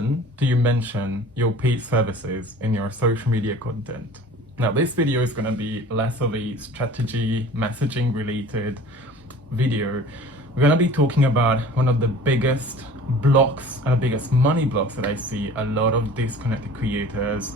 often do you mention your paid services in your social media content? Now, this video is going to be less of a strategy, messaging related video. We're going to be talking about one of the biggest blocks and the biggest money blocks that I see a lot of disconnected creators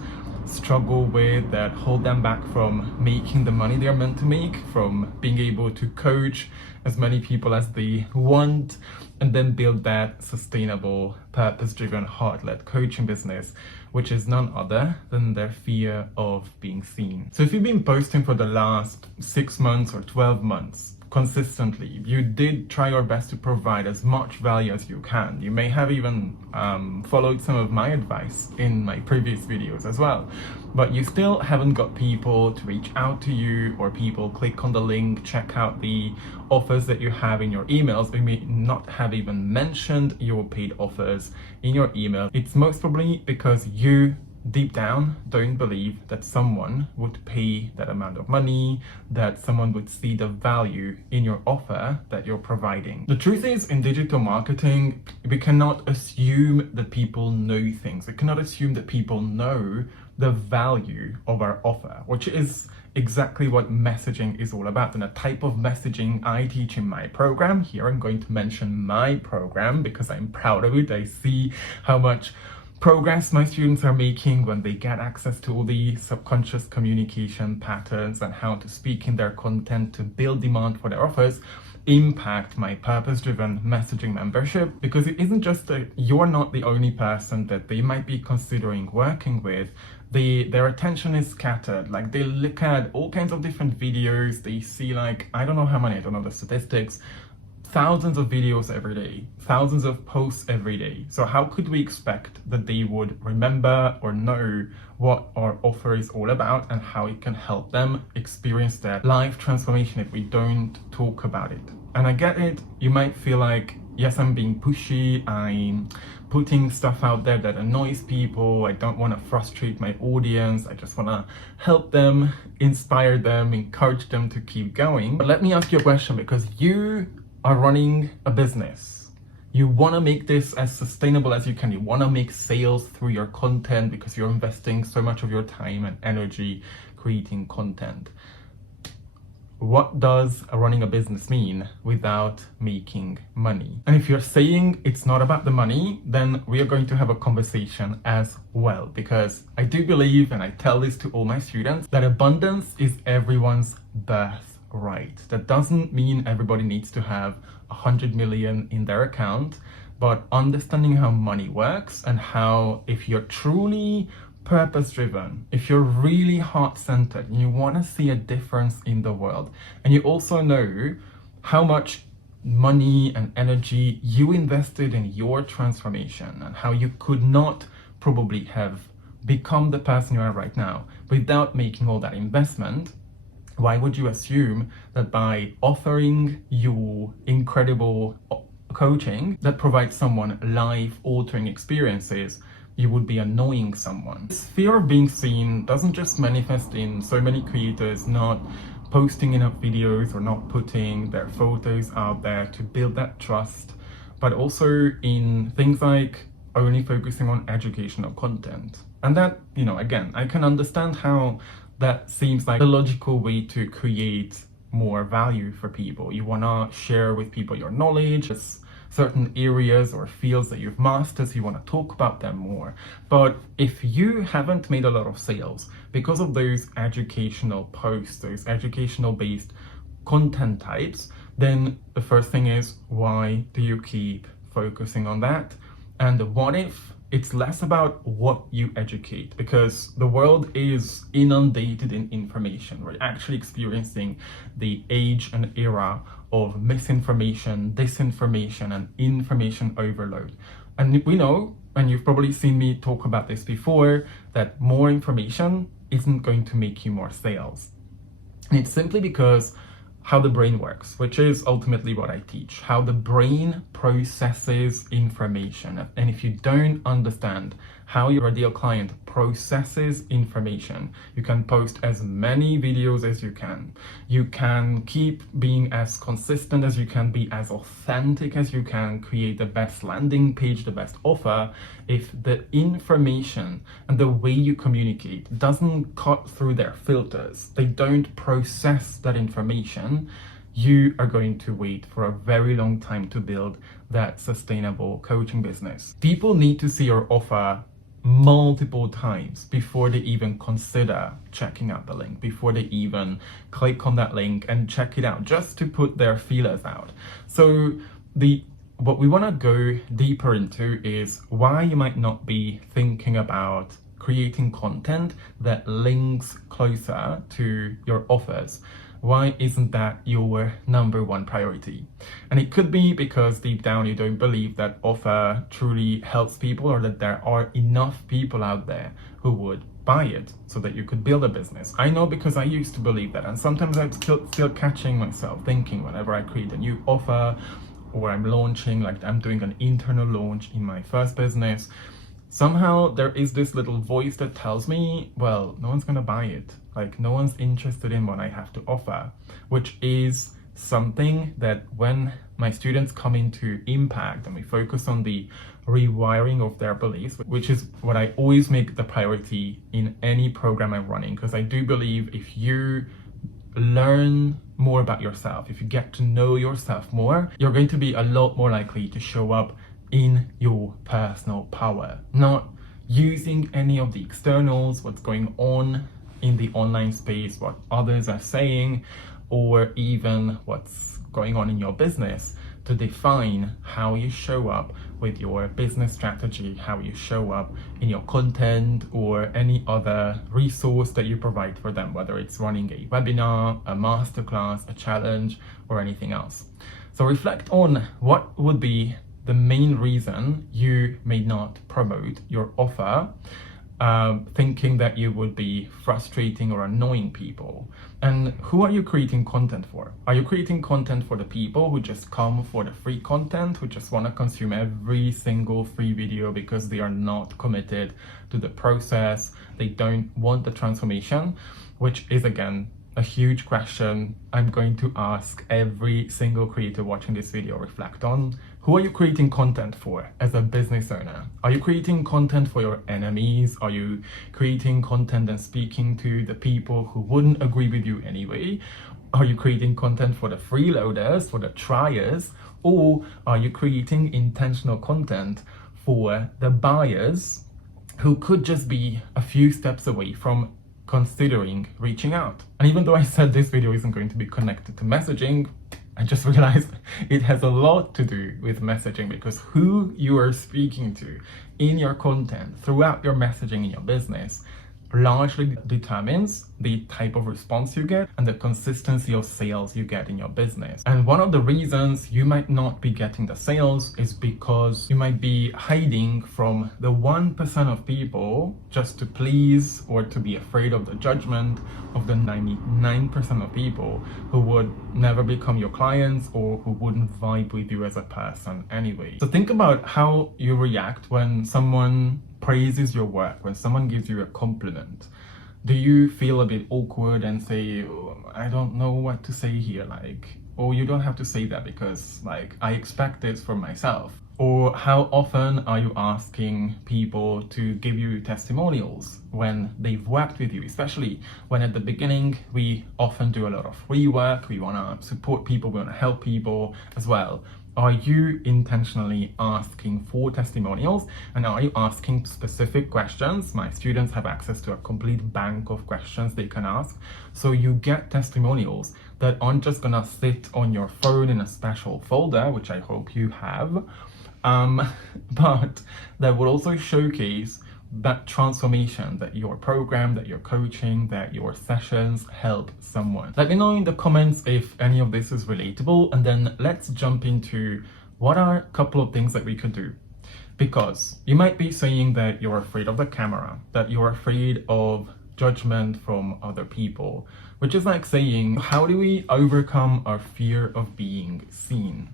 struggle with, that hold them back from making the money they're meant to make, from being able to coach as many people as they want, and then build that sustainable, purpose-driven, heart-led coaching business, which is none other than their fear of being seen. So if you've been posting for the last 6 months or 12 months, consistently, you did try your best to provide as much value as you can. You may have even followed some of my advice in my previous videos as well, but you still haven't got people to reach out to you, or people click on the link, check out the offers that you have in your emails. You may not have even mentioned your paid offers in your email. It's most probably because you deep down don't believe that someone would pay that amount of money, that someone would see the value in your offer that you're providing. The truth is, in digital marketing, we cannot assume that people know things. We cannot assume that people know the value of our offer, which is exactly what messaging is all about, and a type of messaging I teach in my program. Here I'm going to mention my program because I'm proud of it. I see how much progress my students are making when they get access to all the subconscious communication patterns and how to speak in their content to build demand for their offers impact my purpose-driven messaging membership. Because it isn't just that you're not the only person that they might be considering working with. Their attention is scattered. Like, they look at all kinds of different videos. They see, like, I don't know how many, I don't know the statistics, thousands of videos every day, thousands of posts every day. So how could we expect that they would remember or know what our offer is all about and how it can help them experience that life transformation if we don't talk about it? And I get it, you might feel like, yes, I'm being pushy, I'm putting stuff out there that annoys people, I don't want to frustrate my audience, I just want to help them, inspire them, encourage them to keep going. But let me ask you a question, because you are running a business. You want to make this as sustainable as you can. You want to make sales through your content because you're investing so much of your time and energy creating content. What does running a business mean without making money? And if you're saying it's not about the money, then we are going to have a conversation as well, because I do believe, and I tell this to all my students, that abundance is everyone's birthright. That doesn't mean everybody needs to have 100 million in their account, but understanding how money works and how, if you're truly purpose-driven, if you're really heart-centered and you want to see a difference in the world, and you also know how much money and energy you invested in your transformation and how you could not probably have become the person you are right now without making all that investment, why would you assume that by offering your incredible coaching that provides someone life-altering experiences, you would be annoying someone? This fear of being seen doesn't just manifest in so many creators not posting enough videos or not putting their photos out there to build that trust, but also in things like only focusing on educational content. And that, again, I can understand how that seems like the logical way to create more value for people. You want to share with people your knowledge, certain areas or fields that you've mastered, so you want to talk about them more. But if you haven't made a lot of sales because of those educational posts, those educational based content types, then the first thing is, why do you keep focusing on that? And what if it's less about what you educate? Because the world is inundated in information. We're actually experiencing the age and era of misinformation, disinformation, and information overload. And we know, and you've probably seen me talk about this before, that more information isn't going to make you more sales. And it's simply because how the brain works, which is ultimately what I teach, how the brain processes information. And if you don't understand how your ideal client processes information, you can post as many videos as you can. You can keep being as consistent as you can, be as authentic as you can, create the best landing page, the best offer. If the information and the way you communicate doesn't cut through their filters, they don't process that information, you are going to wait for a very long time to build that sustainable coaching business. People need to see your offer multiple times before they even consider checking out the link, before they even click on that link and check it out, just to put their feelers out. So what we want to go deeper into is why you might not be thinking about creating content that links closer to your offers. Why isn't that your number one priority? And it could be because deep down you don't believe that offer truly helps people, or that there are enough people out there who would buy it so that you could build a business. I know, because I used to believe that, and sometimes I'm still catching myself thinking whenever I create a new offer or I'm launching, like I'm doing an internal launch in my first business, somehow there is this little voice that tells me, well, no one's gonna buy it. Like, no one's interested in what I have to offer, which is something that when my students come into Impact and we focus on the rewiring of their beliefs, which is what I always make the priority in any program I'm running, because I do believe if you learn more about yourself, if you get to know yourself more, you're going to be a lot more likely to show up in your personal power, not using any of the externals, what's going on in the online space, what others are saying, or even what's going on in your business to define how you show up with your business strategy, how you show up in your content or any other resource that you provide for them, whether it's running a webinar, a masterclass, a challenge, or anything else. So reflect on what would be the main reason you may not promote your offer, thinking that you would be frustrating or annoying people. And who are you creating content for? Are you creating content for the people who just come for the free content, who just want to consume every single free video because they are not committed to the process, they don't want the transformation, which is, again, a huge question I'm going to ask every single creator watching this video reflect on. Who are you creating content for as a business owner? Are you creating content for your enemies? Are you creating content and speaking to the people who wouldn't agree with you anyway? Are you creating content for the freeloaders, for the triers? Or are you creating intentional content for the buyers who could just be a few steps away from considering reaching out? And even though I said this video isn't going to be connected to messaging, I just realized it has a lot to do with messaging, because who you are speaking to in your content throughout your messaging in your business largely determines the type of response you get and the consistency of sales you get in your business. And one of the reasons you might not be getting the sales is because you might be hiding from the 1% of people just to please, or to be afraid of the judgment of the 99% of people who would never become your clients or who wouldn't vibe with you as a person anyway. So think about how you react when someone praises your work, when someone gives you a compliment. Do you feel a bit awkward and say, oh, I don't know what to say here, like, oh, you don't have to say that because, like, I expect this from myself? Or how often are you asking people to give you testimonials when they've worked with you, especially when at the beginning we often do a lot of free work, we want to support people, we want to help people as well. Are you intentionally asking for testimonials, and are you asking specific questions? My students have access to a complete bank of questions they can ask, so you get testimonials that aren't just gonna sit on your phone in a special folder, which I hope you have, but that will also showcase that transformation, that your program, that your coaching, that your sessions help someone. Let me know in the comments if any of this is relatable, and then let's jump into what are a couple of things that we could do. Because you might be saying that you're afraid of the camera, that you're afraid of judgment from other people, which is like saying, how do we overcome our fear of being seen?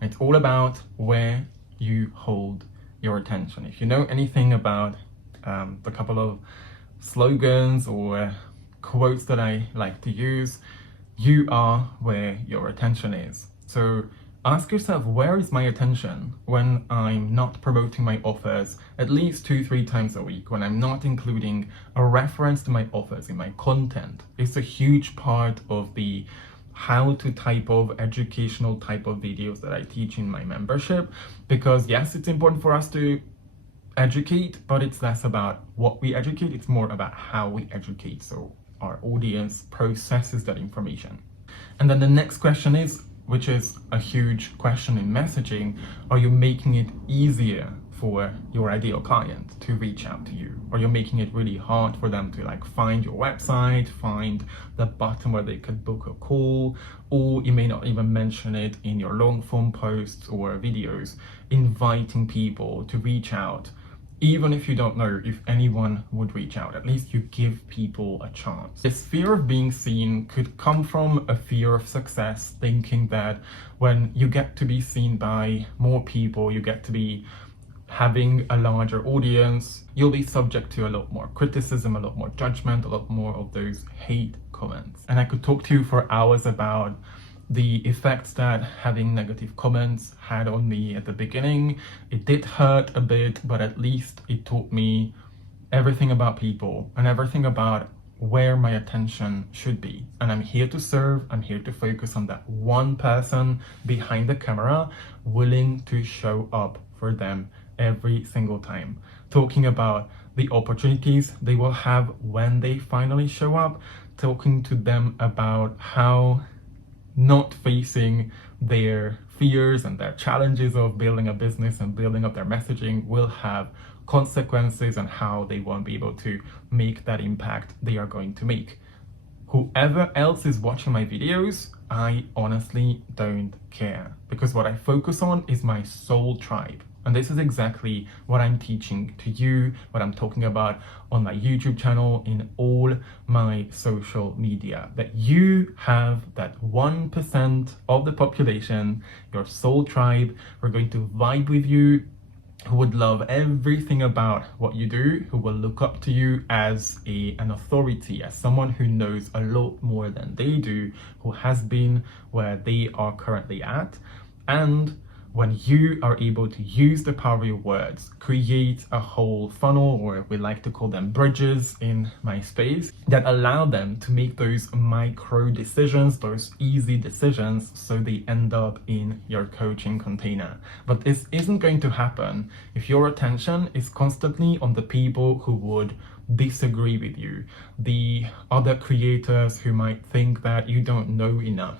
It's all about where you hold your attention. If you know anything about the couple of slogans or quotes that I like to use, you are where your attention is. So ask yourself, where is my attention when I'm not promoting my offers at least 2-3 times a week, when I'm not including a reference to my offers in my content? It's a huge part of the how to type of educational type of videos that I teach in my membership, because yes, it's important for us to educate, but it's less about what we educate, it's more about how we educate, so our audience processes that information. And then the next question is, which is a huge question in messaging, are you making it easier for your ideal client to reach out to you? Or you're making it really hard for them to like find your website, find the button where they could book a call, or you may not even mention it in your long form posts or videos, inviting people to reach out. Even if you don't know if anyone would reach out, at least you give people a chance. This fear of being seen could come from a fear of success, thinking that when you get to be seen by more people, you get to be having a larger audience, you'll be subject to a lot more criticism, a lot more judgment, a lot more of those hate comments. And I could talk to you for hours about the effects that having negative comments had on me at the beginning. It did hurt a bit, but at least it taught me everything about people and everything about where my attention should be. And I'm here to serve, I'm here to focus on that one person behind the camera, willing to show up for them every single time, talking about the opportunities they will have when they finally show up, talking to them about how not facing their fears and their challenges of building a business and building up their messaging will have consequences, and how they won't be able to make that impact they are going to make. Whoever else is watching my videos, I honestly don't care, because what I focus on is my soul tribe. And this is exactly what I'm teaching to you, what I'm talking about on my YouTube channel, in all my social media, that you have that 1% of the population, your soul tribe, who are going to vibe with you, who would love everything about what you do, who will look up to you as an authority, as someone who knows a lot more than they do, who has been where they are currently at. And when you are able to use the power of your words, create a whole funnel, or we like to call them bridges in my space, that allow them to make those micro decisions, those easy decisions, so they end up in your coaching container. But this isn't going to happen if your attention is constantly on the people who would disagree with you, the other creators who might think that you don't know enough.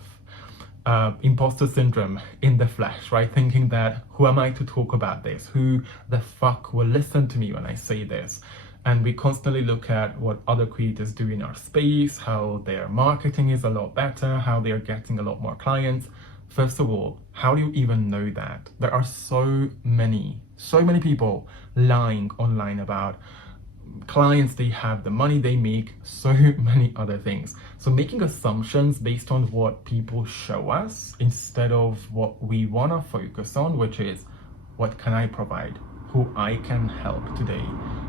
Imposter syndrome in the flesh, right? Thinking that, who am I to talk about this? Who the fuck will listen to me when I say this? And we constantly look at what other creators do in our space, how their marketing is a lot better, how they're getting a lot more clients. First of all, how do you even know that? There are so many people lying online about clients they have, the money they make, so many other things. So making assumptions based on what people show us instead of what we want to focus on, which is, what can I provide? Who I can help today?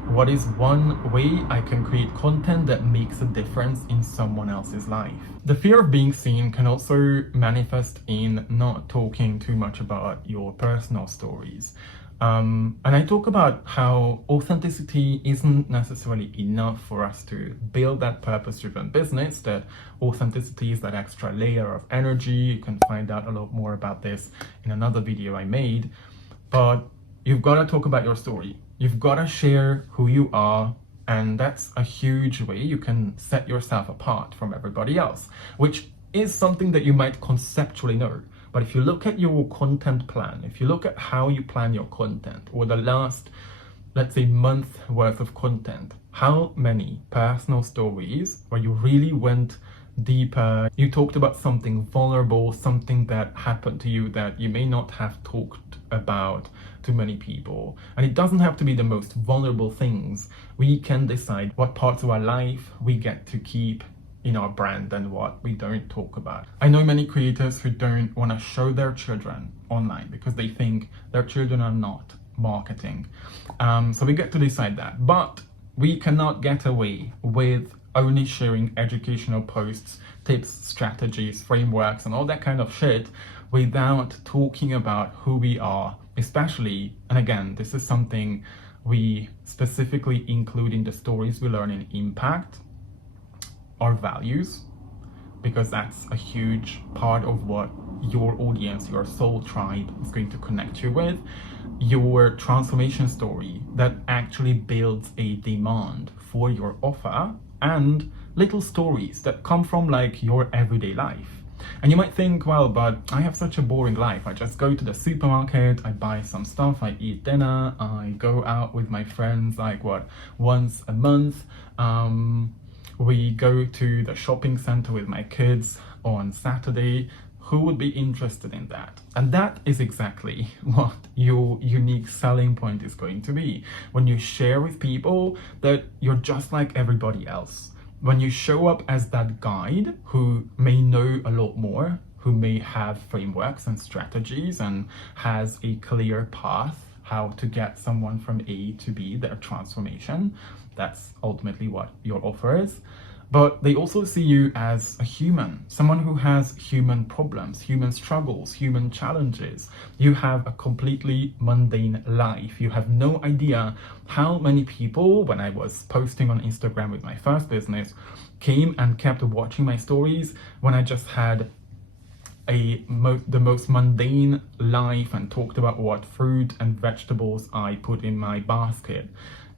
What is one way I can create content that makes a difference in someone else's life? The fear of being seen can also manifest in not talking too much about your personal stories. And I talk about how authenticity isn't necessarily enough for us to build that purpose-driven business, that authenticity is that extra layer of energy. You can find out a lot more about this in another video I made. But you've got to talk about your story. You've got to share who you are, and that's a huge way you can set yourself apart from everybody else, which is something that you might conceptually know. But if you look at your content plan, if you look at how you plan your content, or the last, let's say, month worth of content, how many personal stories where you really went deeper. You talked about something vulnerable, something that happened to you that you may not have talked about to many people. And it doesn't have to be the most vulnerable things. We can decide what parts of our life we get to keep in our brand and what we don't talk about. I know many creators who don't want to show their children online because they think their children are not marketing. So we get to decide that. But we cannot get away with only sharing educational posts, tips, strategies, frameworks, and all that kind of shit without talking about who we are, especially, and again, this is something we specifically include in the stories we learn in Impact, our values, because that's a huge part of what your audience, your soul tribe is going to connect you with. Your transformation story that actually builds a demand for your offer, and little stories that come from like your everyday life. And you might think, well, but I have such a boring life. I just go to the supermarket, I buy some stuff, I eat dinner, I go out with my friends like once a month. We go to the shopping center with my kids on Saturday. Who would be interested in that? And that is exactly what your unique selling point is going to be. When you share with people that you're just like everybody else. When you show up as that guide who may know a lot more, who may have frameworks and strategies and has a clear path how to get someone from A to B, their transformation. That's ultimately what your offer is. But they also see you as a human, someone who has human problems, human struggles, human challenges. You have a completely mundane life. You have no idea how many people, when I was posting on Instagram with my first business, came and kept watching my stories when I just had the most mundane life and talked about what fruit and vegetables I put in my basket.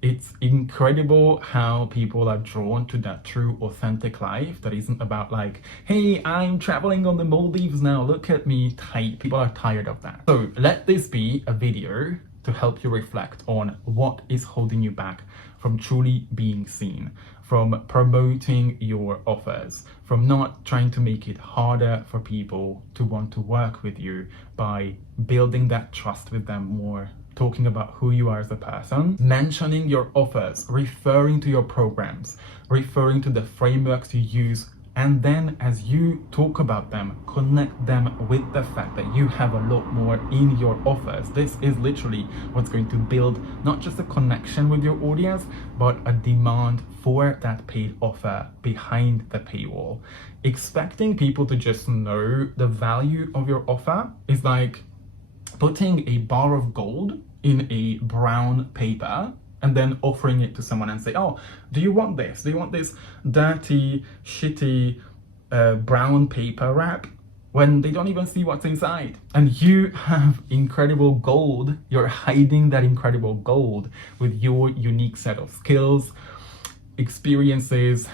It's incredible how people are drawn to that true, authentic life that isn't about like, hey, I'm traveling on the Maldives now, look at me type. People are tired of that. So let this be a video to help you reflect on what is holding you back from truly being seen, from promoting your offers, from not trying to make it harder for people to want to work with you by building that trust with them more, talking about who you are as a person, mentioning your offers, referring to your programs, referring to the frameworks you use, and then as you talk about them, connect them with the fact that you have a lot more in your offers. This is literally what's going to build not just a connection with your audience, but a demand for that paid offer behind the paywall. Expecting people to just know the value of your offer is like putting a bar of gold in a brown paper and then offering it to someone and say, oh, do you want this? Do you want this dirty, shitty brown paper wrap? When they don't even see what's inside. And you have incredible gold. You're hiding that incredible gold with your unique set of skills, experiences,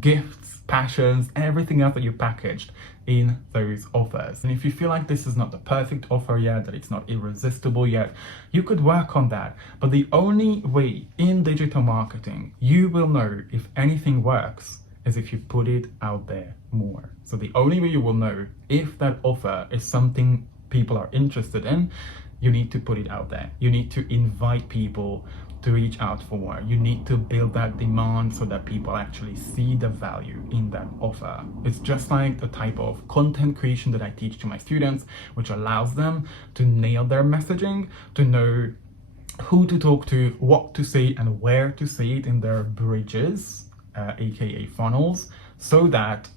gifts, passions, everything else that you packaged in those offers. And if you feel like this is not the perfect offer yet, that it's not irresistible yet, you could work on that. But the only way in digital marketing you will know if anything works is if you put it out there more. So the only way you will know if that offer is something people are interested in, you need to put it out there. You need to invite people to reach out for more. You need to build that demand so that people actually see the value in that offer. It's just like the type of content creation that I teach to my students, which allows them to nail their messaging, to know who to talk to, what to say, and where to say it in their bridges, aka funnels, so that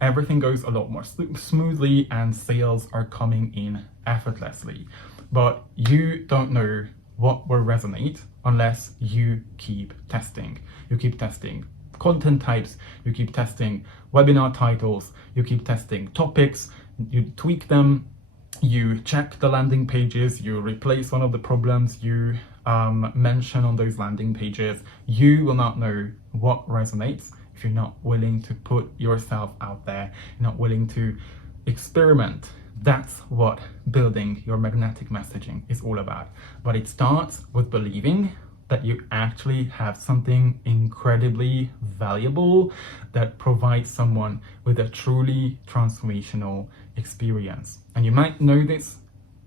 everything goes a lot more smoothly and sales are coming in effortlessly. But you don't know what will resonate unless you keep testing. You keep testing content types, you keep testing webinar titles, you keep testing topics, you tweak them, you check the landing pages, you replace one of the problems you mention on those landing pages. You will not know what resonates if you're not willing to put yourself out there, you're not willing to experiment. That's what building your magnetic messaging is all about. But it starts with believing that you actually have something incredibly valuable that provides someone with a truly transformational experience. And you might know this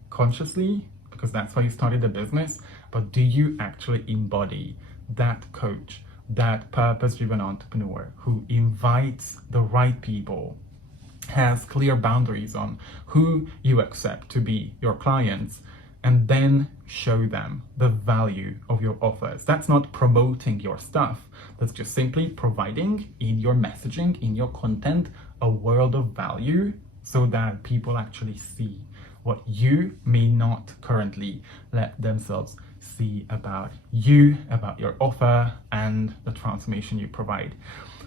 consciously because that's why you started a business, but do you actually embody that coach, that purpose-driven entrepreneur who invites the right people, has clear boundaries on who you accept to be your clients, and then show them the value of your offers? That's not promoting your stuff. That's just simply providing in your messaging, in your content, a world of value so that people actually see what you may not currently let themselves see about you, about your offer, and the transformation you provide.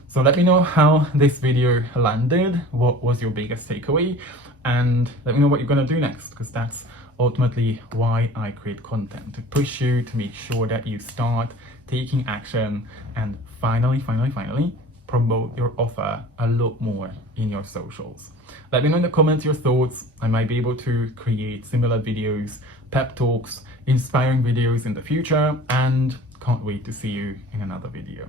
So let me know how this video landed. What was your biggest takeaway? And let me know what you're going to do next, because that's ultimately why I create content, to push you to make sure that you start taking action and finally promote your offer a lot more in your socials. Let me know in the comments your thoughts. I might be able to create similar videos, pep talks, inspiring videos in the future, and can't wait to see you in another video.